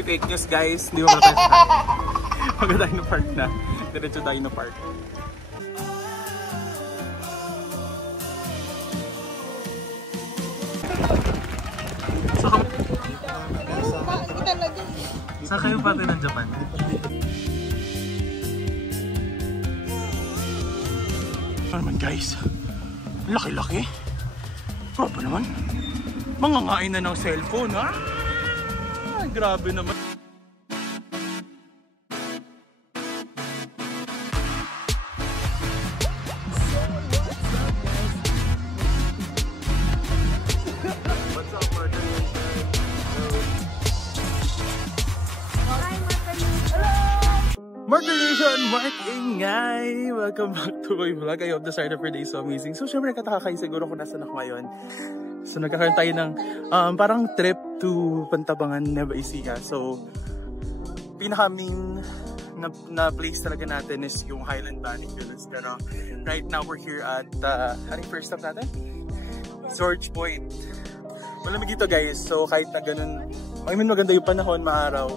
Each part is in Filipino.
Okay, fake news guys. Hindi mo matay. Mag-Dino Park na. Diretso Dino Park. Saan kayo pati ng Japan? Ano naman guys? Laki-laki. Grabe naman. Mangangain na ng cellphone ha? Grabe naman. Mark Ingay! Welcome back to my vlog. I hope the start of your day is so amazing. So syempre kataka kayo siguro kung nasa ako ngayon. So nagkakaroon tayo ng parang trip to Pantabangan, Nueva Ecija. So pinakaming na place talaga natin is yung Highland Valley Villas. Pero right now we're here at ano first stop natin? George Point. Malamig dito guys. So kahit na ganun, I mean maganda yung panahon, maaraw.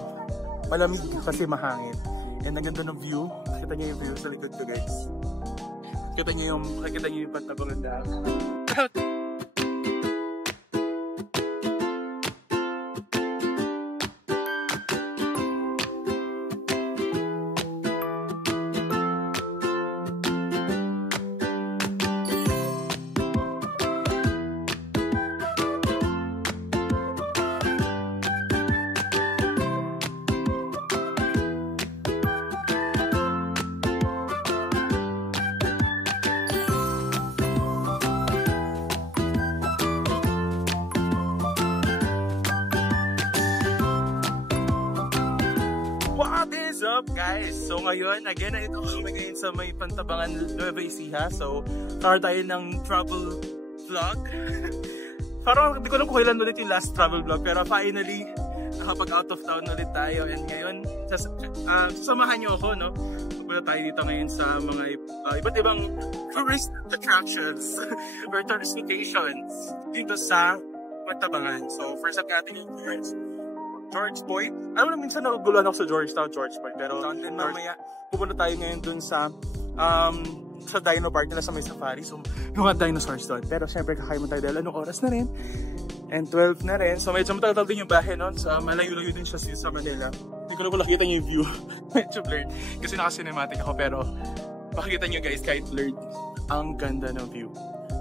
Malamig kasi mahangin. And ang ganda ng view. Kita niyo yung view sa likod ko guys. Kita niyo yung Pantabangan daan. What is up guys? So ngayon, again, ito kami ngayon sa may Pantabangan, Nueva Ecija. So, start tayo ng travel vlog. Parang hindi ko alam kung kailan ulit yung last travel vlog. Pero finally, nakapag out of town ulit tayo. And ngayon, sasamahan nyo ako, no? Pupunta tayo dito ngayon sa mga iba't ibang tourist attractions or tourist locations dito sa Pantabangan. So, first up natin yung George Point. Alam mo, minsan naguguluhan ako sa George Point. Pero then mamaya, pupunta tayo ngayon dun sa Dino Park nila sa may safari. So, yung mga dinosaurs doon. Pero syempre, kakain mo tayo dahil anong oras na rin. And 12 na rin. So, medyo matagal din yung bahay nun. So, malayo-layo din siya sa Manila. Hindi ko na kung nakita niyo yung view. Medyo blurred. Kasi naka-cinematic ako. Pero, makikita niyo guys, kahit blurred, ang ganda ng view.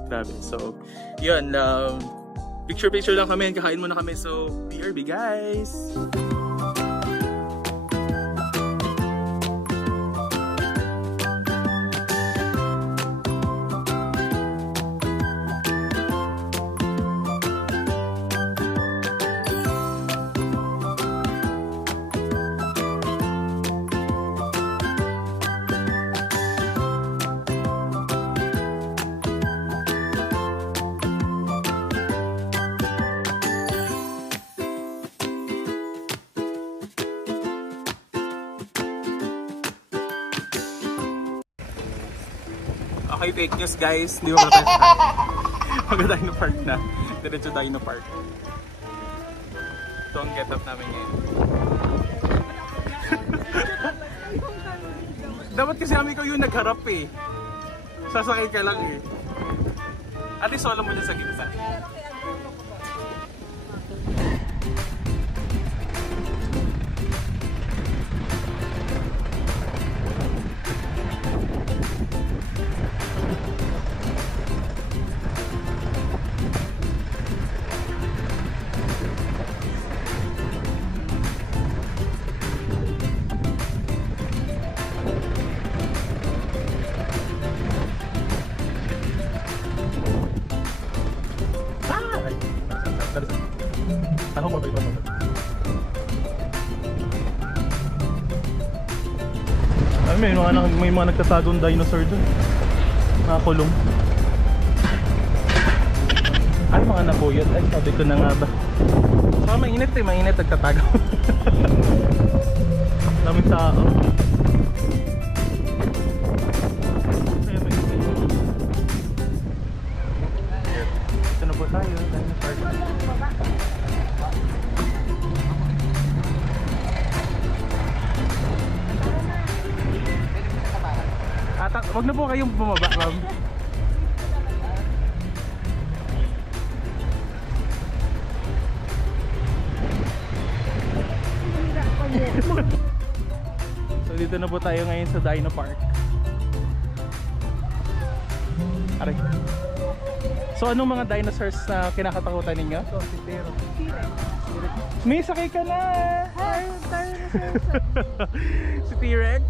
Grabe. So, yun. Picture lang kami, kakain muna kami, so BRB guys! Okay, fake news guys. Hindi mo matay. Mag-Dino Park na. Diretso Dino Park. Ito ang get up namin ngayon. Dapat kasi kami ko yung nagharap eh. Sasakay ka lang eh. At least solo mo dyan sa gitna. May mga nagtatagong dinosaur dun. Nakakulong. Ay, mga nabuyot. Ay, sabi ko na nga ba. So, mainit eh. Mainit nagtatagaw. Daming tao. Ito na po tayo. Dino Park. Wag na po kayong bumaba, ma'am. So dito na po tayo ngayon sa Dino Park. Aray. So anong mga dinosaurs na kinakatakutan ninyo? May sakay ka na! Hi! Si T-Rex.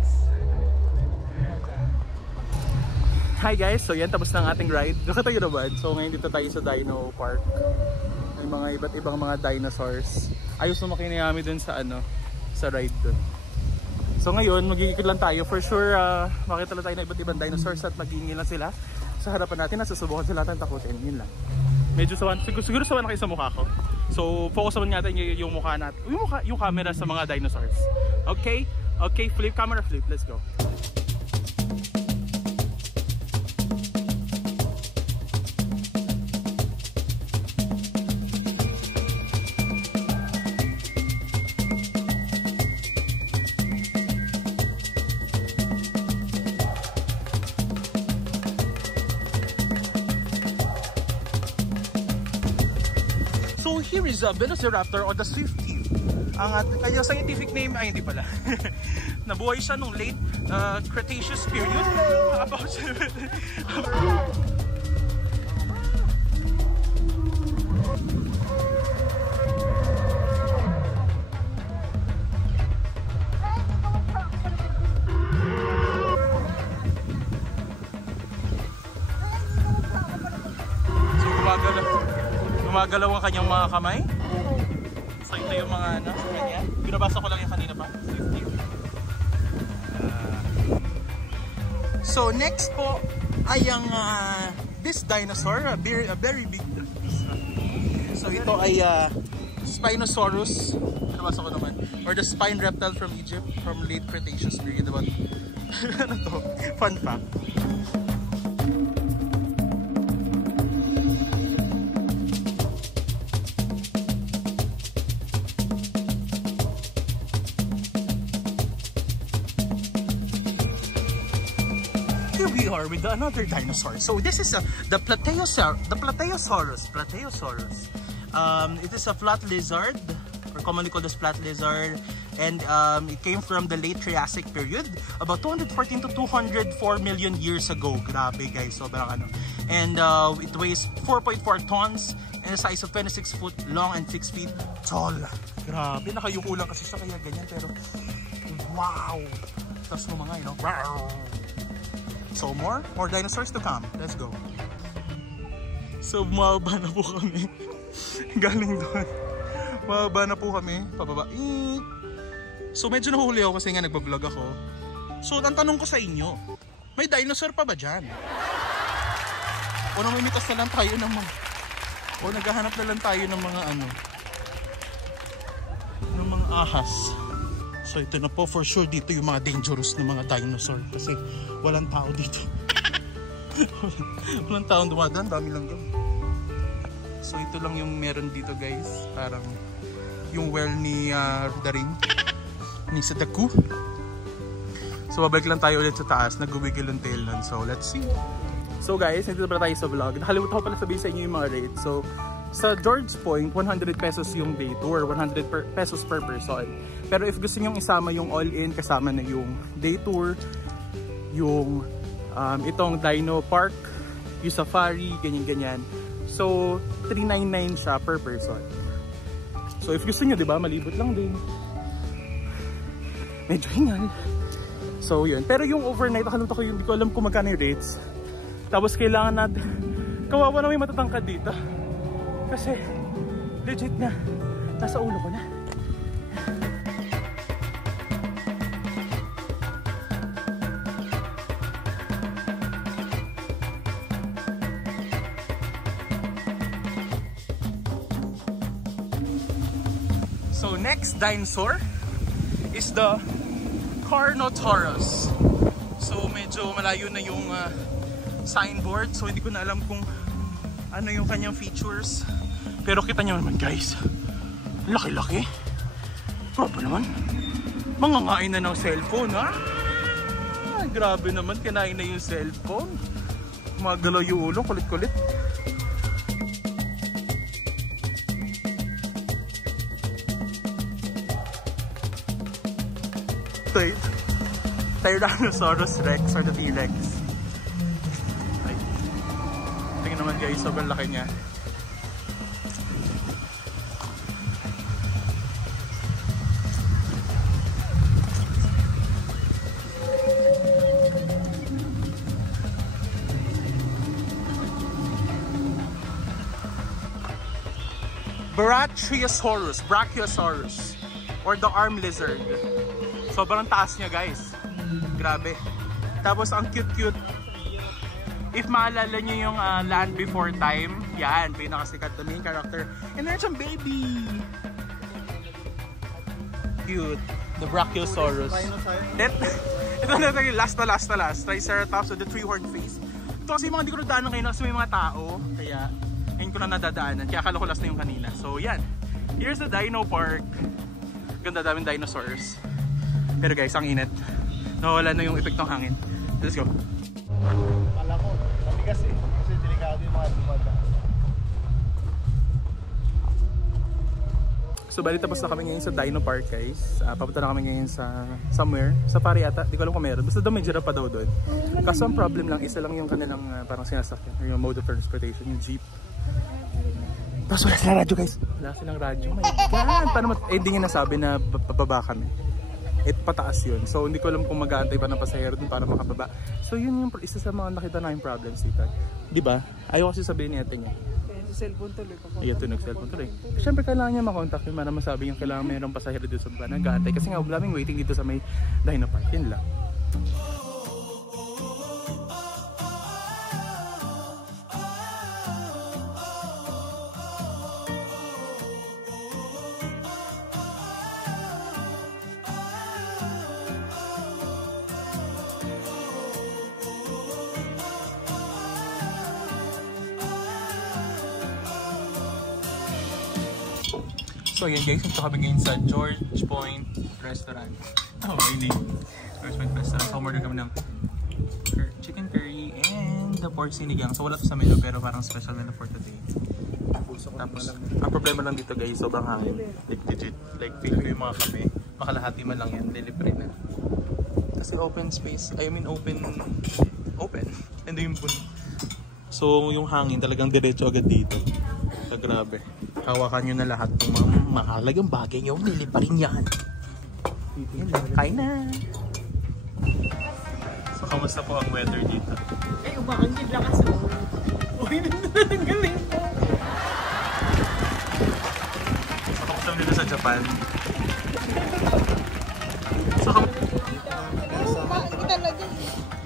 Hi guys! So yan, tapos na ang ating ride. Nakatayo na ba? So ngayon dito tayo sa Dino Park. May mga iba't ibang mga dinosaurs. Ayos na makinayami dun sa ano, sa ride dun. So ngayon, magigikid lang tayo. For sure, makita lang tayo ng iba't ibang dinosaurs at magigingin lang sila sa harapan natin at susubukan sila natin takutin. Yun lang. Medyo sawan, siguro sawan na kayo sa mukha ko. So focus naman natin yung mukha natin. Yung camera sa mga dinosaurs. Okay? Okay, flip, camera flip. Let's go. So here is a Velociraptor or the Swiftie. Ang kanyang scientific name ay hindi pala. Nabuhay siya nung late Cretaceous period. About gumagalaw ang kanyang mga kamay. So ito yung mga ano, kanya. Binabasa ko lang yung kanina pa. So next po ay ang this dinosaur, a very big dinosaur. So ito ay Spinosaurus. Binabasa ko naman. Or the spine reptile from Egypt from late Cretaceous period. About ano to? Fun fact. We are with another dinosaur. So this is the Plateosaurus. It is a flat lizard, or commonly called as flat lizard, and it came from the late Triassic period, about 214 to 204 million years ago. Grabe guys, sobrang ano. And it weighs 4.4 tons and a size of 26 foot long and 6 feet tall. Grabe, nakayuko lang kasi siya kaya ganyan, pero wow! Tapos mo mga, you know, wow! So more dinosaurs to come. Let's go. So mababa na po kami. Galing doon. Mababa na po kami. Pababa. So medyo nahuli ako kasi nga nagbablog ako. So ang tanong ko sa inyo, may dinosaur pa ba dyan? O namimitas na lang tayo ng mga, o naghahanap na lang tayo ng mga ano, ng mga ahas. So ito na po, for sure dito yung mga dangerous na mga dinosaur kasi walang tao dito. Walang taong dumadaan, dami lang doon. So ito lang yung meron dito guys, parang yung well ni Daring ni Sadaku. So babalik lang tayo ulit sa taas, nag-wiggle yung tail nun. So let's see. So guys, nandito pala tayo sa vlog. Nakalimutan ko pala sabihin sa inyo yung mga rates. So sa George Point, 100 pesos yung day tour, 100 pesos per person. Pero if gusto nyo isama yung all-in, kasama na yung day tour, yung itong Dino Park, yung safari, ganyan-ganyan. So, 399 siya per person. So if gusto nyo, diba, malibot lang din. Medyo hingal. So yun. Pero yung overnight, nakalimutan ko yun, hindi ko alam kung magkano yung rates. Tapos kailangan natin, kawawa na may matatangkad dito. Kasi legit nga, nasa ulo ko na. So next dinosaur is the Carnotaurus. So medyo malayo na yung signboard, so hindi ko na alam kung ano yung kanyang features. Pero kita nyo naman guys, laki-laki. Grabe naman. Mangangain na ng cellphone ha. grabe naman, kinain na yung cellphone. Magalaw yung ulo, kulit-kulit. Tyrannosaurus Rex or the T-Rex. Tingnan naman guys, sobrang laki niya. Brachiosaurus or the arm lizard. Sobrang taas niya guys. Grabe. Tapos ang cute-cute. If maalala niyo yung Land Before Time, yan, pinakasikat the main character. And there's some baby. Cute. The Brachiosaurus. Ito na tayo, last na last. Triceratops with the three-horned face. Ito kasi yung mga hindi ko nadaanan kayo kasi may mga tao. Kaya, ngayon ko na nadadaanan. Kaya akala ko last na yung kanina. So, yan. Here's the Dino Park. Ganda, daming dinosaurs. Pero guys, ang init. Nawala na yung effect ng hangin. Let's go. Kala ko, matigas eh. Kasi delikado yung mga dumadaan. So bali tapos na kami ngayon sa Dino Park guys. Papunta na kami ngayon sa somewhere. Sa Pari ata, di ko alam kung meron. Basta daw may giraffe pa daw doon. Kaso ang problem lang, isa lang yung kanilang parang sinasakyan. Or yung mode of transportation, yung jeep. Tapos wala silang radyo guys. Wala silang radyo. Oh my God! Paano hindi nga nasabi na bababa kami. Pataas yun. So hindi ko alam kung mag-aantay pa ng pasahero dun para makababa. So yun yung isa sa mga nakita namin problems dito. Diba? Ayaw kasi sabihin ni ate niya. Cellphone tuloy ko. Iya, tunog cellphone tuloy. Siyempre kailangan niya makontak yun para masabi niya kailangan mayroong pasahero dito sa baba. Nag-aantay kasi nga daming waiting dito sa may Dino Park. Yun lang. So yan guys, ito kami ngayon sa George Point Restaurant. Oh, really? George Point Restaurant. So order kami ng chicken curry and the pork sinigang. So wala to sa menu pero parang special menu for today. Tapos, ang problema lang dito guys, sobrang hangin. Like legit. Like feel ko yung mga kape. Makalahati man lang yan, delivery na. Kasi open space, I mean open. And yung puno. So yung hangin talagang diretso agad dito. So grabe. Hawakan nyo na lahat ng mga mahalagang bagay nyo. Niliparin yan. Kain na! So, kamusta po ang weather dito? Ay, umakan yung lakas mo. Uy, ang galing po. So, kamusta dito sa Japan? So,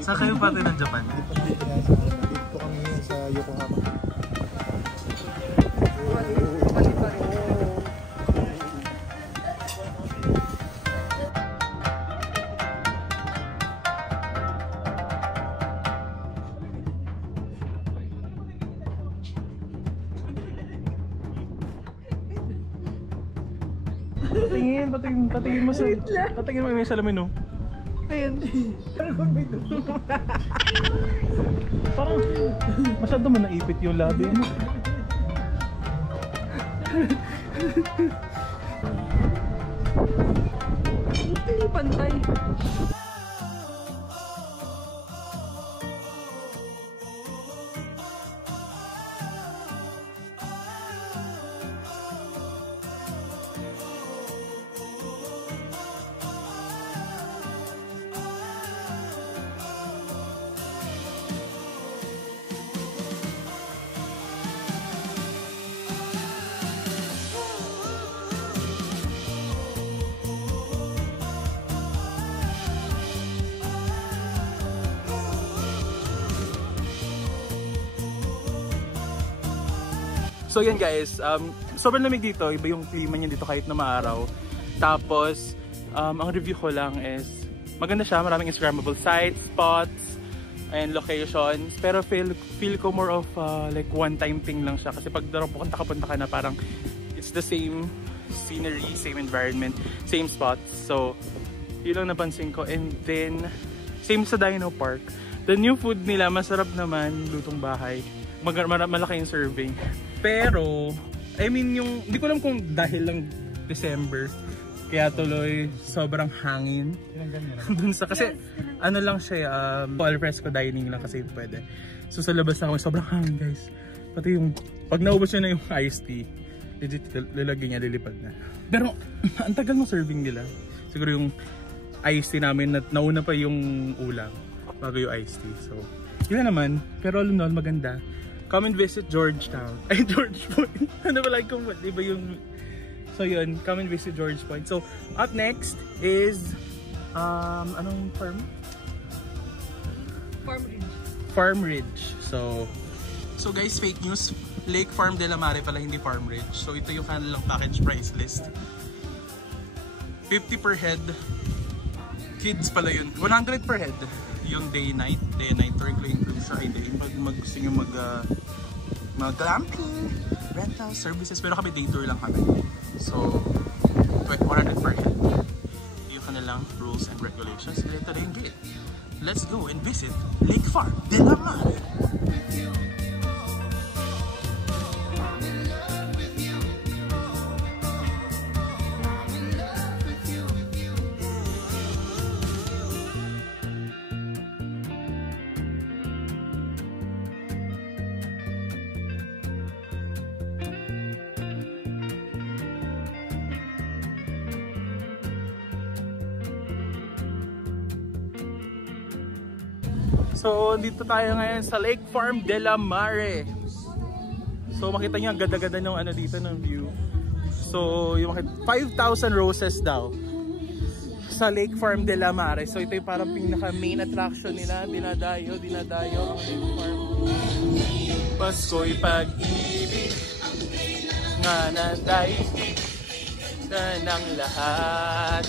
saan kayo pati ng Japan? Dito kami sa Yokohama. Patingin mo yung salamin, no? Ayun. Parang masyado mo naipit yung labi mo. Hindi pantay. So yan guys, sobrang lamig dito, iba yung klima niya dito kahit na maaraw. Tapos, ang review ko lang is, maganda siya, maraming Instagrammable sites, spots, and locations. Pero feel ko more of like one-time thing lang siya. Kasi pag pupunta ka na parang it's the same scenery, same environment, same spots. So, yun lang napansin ko. And then, Same sa Dino Park. The new food nila, masarap naman, lutong bahay. Malaki yung serving. Pero, I mean yung, hindi ko alam kung dahil lang December, kaya tuloy sobrang hangin. Dun sa, kasi ano lang siya, al fresco dining lang kasi pwede. So sa labas na kami, sobrang hangin guys. Pati yung, pag naubos nyo na yung iced tea, legit lalagyan niya, lilipad na. Pero, ang tagal ng serving nila. Siguro yung iced tea namin, nauna pa yung ulam bago yung iced tea. So, yun naman. Pero all in all, maganda. Come and visit Georgetown. Ay, George Point. Ano ba like kung di ba yung... So yun, come and visit George Point. So, up next is... anong farm? Farm Ridge. Farm Ridge. So guys, fake news. Lake Farm de la Mare pala, hindi Farm Ridge. So ito yung kanilang package price list. 50 per head. Kids pala yun. 100 per head. Yung day-night. Day-night or include sa day. Pag gusto nyo mag-glamping, rental services. Pero kami day tour lang kami. So, 100 per head. Yung kanilang rules and regulations. Ito na yung gate. Let's go and visit Lake Farm de la Mare. So, dito tayo ngayon sa Lake Farm de la Mare. So, makita niyo ang ganda-ganda ng ano dito ng view. So, yung 5,000 roses daw sa Lake Farm de la Mare. So, ito yung parang pinaka main attraction nila. Dinadayo ang Lake Farm. Pasko'y pag-ibig nga nanday na ng lahat.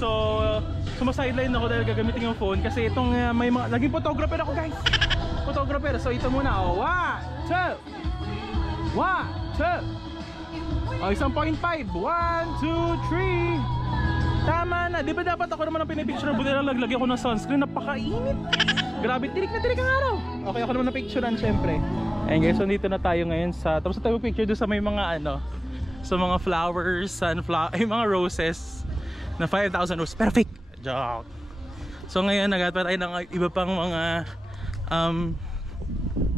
So, sumasideline ako dahil gagamitin yung phone kasi itong may mga, laging photographer ako guys. Photographer. So, ito muna. Oh, 1, 2. 1, 2. Oh, 1.5. 1, 2, 3. Tama na. Di ba dapat ako naman ang pinipicture? Buti lang naglagay ako ng sunscreen. Napakainit. Grabe, tirik na tirik ang araw. Okay, ako naman na picturean syempre. Ayan guys, so dito na tayo ngayon sa, tapos tayo picture doon sa may mga ano, sa mga flowers, sunflower, ay mga roses na 5,000 roses. Perfect! Joke! So ngayon nagtatry tayo ng iba pang mga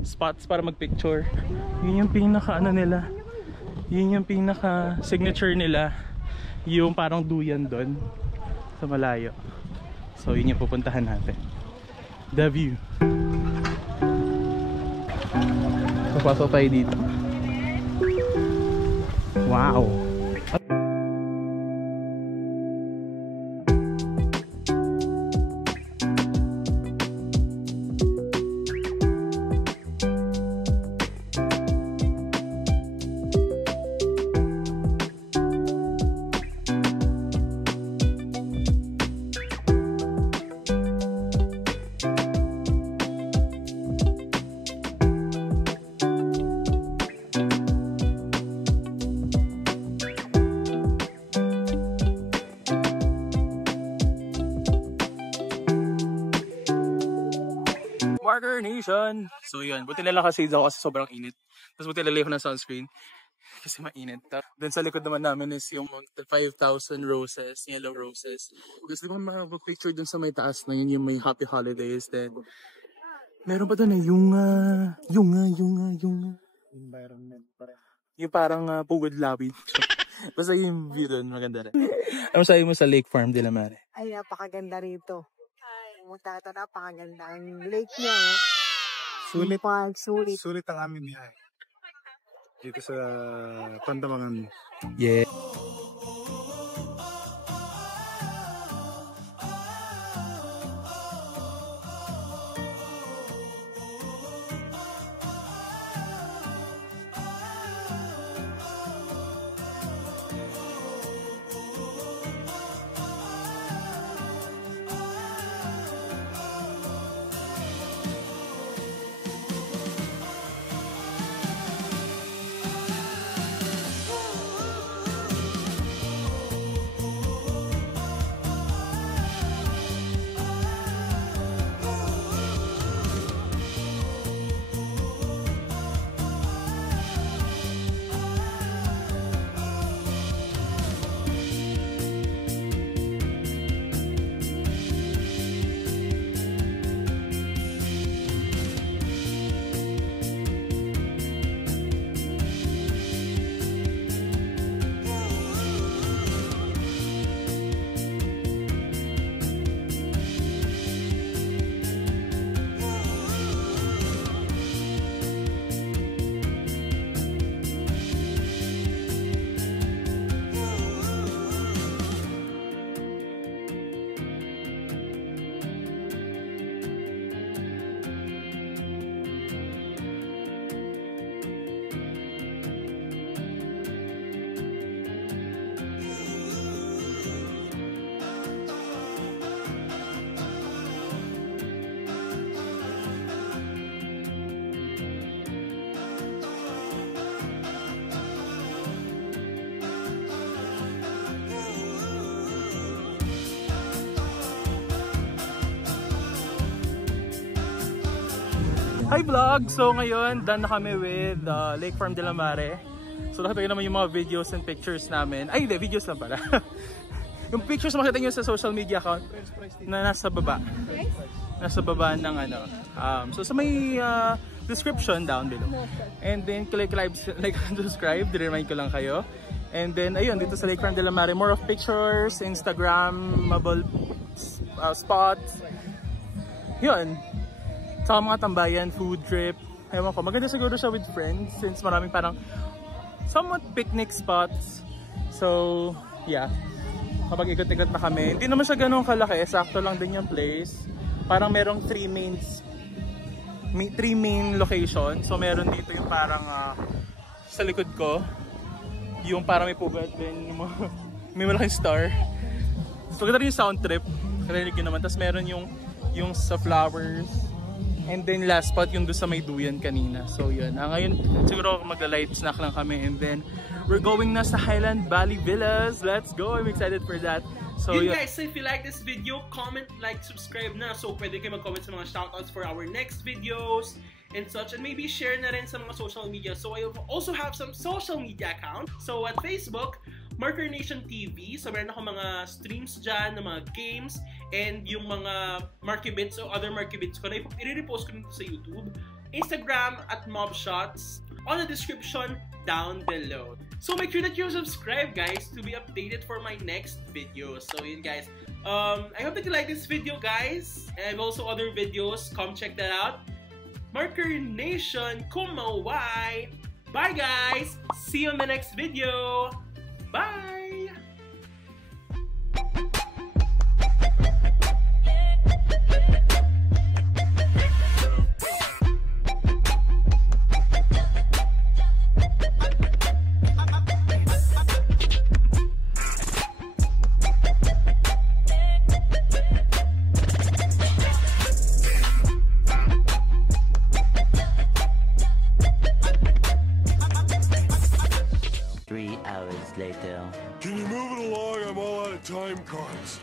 spots para magpicture. Yun yung pinaka ano nila. Yun yung pinaka signature nila. Yung parang duyan doon sa malayo. So yun yung pupuntahan natin. The view. Papasok tayo dito. Wow! Marker Nation! So yun, buti nila kasi daw kasi sobrang init. Tapos buti nila ko ng sunscreen kasi mainit. Then sa likod naman namin is yung 5,000 roses, yellow roses. Gusto ko mag-picture dun sa may taas na yun, yung may happy holidays. Then meron pa dun yung environment pa rin. Yung parang pugod lawin. Basta yung view dun, maganda rin. Ano sabi mo sa Lake Farm de la Mare? Ay, napakaganda rito. Pumunta ito, napakaganda. Ang lake niya, Sulit. sulit. Sulit ang aming biyahe. dito sa Pantabangan. Yeah. Hi vlog! So ngayon, done na kami with Lake Farm de la Mare. So nakita nyo naman yung mga videos and pictures namin. Ay hindi, videos lang pala. Yung pictures makita nyo sa social media account na nasa baba. Nasa baba ng ano. So sa may description down below. And then click like and subscribe, remind ko lang kayo. And then ayun, dito sa Lake Farm de la Mare, more of pictures, Instagrammable spots. Yun. Saka mga tambayan, food trip. Ewan ko, maganda siguro siya with friends since maraming parang somewhat picnic spots. So, yeah. Kapag ikot-ikot na kami. Hindi naman siya ganun kalaki. Sakto lang din yung place. Parang merong 3 main location. So, meron dito yung parang sa likod ko. Yung parang may pugat din. May malaking star. So, kita rin yung sound trip. Karinig yun naman. Tapos meron yung sa flowers. And then last spot yung doon sa may duyan kanina. So yun. Ngayon siguro magla-light snack lang kami. And then we're going na sa Highland Valley Villas. Let's go! I'm excited for that. So yun guys, so if you like this video, comment, like, subscribe na. So pwede kayo mag-comment sa mga shoutouts for our next videos and such. And maybe share na rin sa mga social media. So I also have some social media accounts. So at Facebook, Marker Nation TV. So meron ako mga streams dyan, ng mga games, and yung mga Marky Bits o other Marky Bits ko na i-repost ko nito sa YouTube. Instagram at Mobshots on the description down below. So make sure that you subscribe guys to be updated for my next video. So yun guys. I hope that you like this video guys. And I have also other videos. Come check that out. Marker Nation, kumawai! Bye guys! See you in the next video! Bye! Later. Can you move it along? I'm all out of time cards.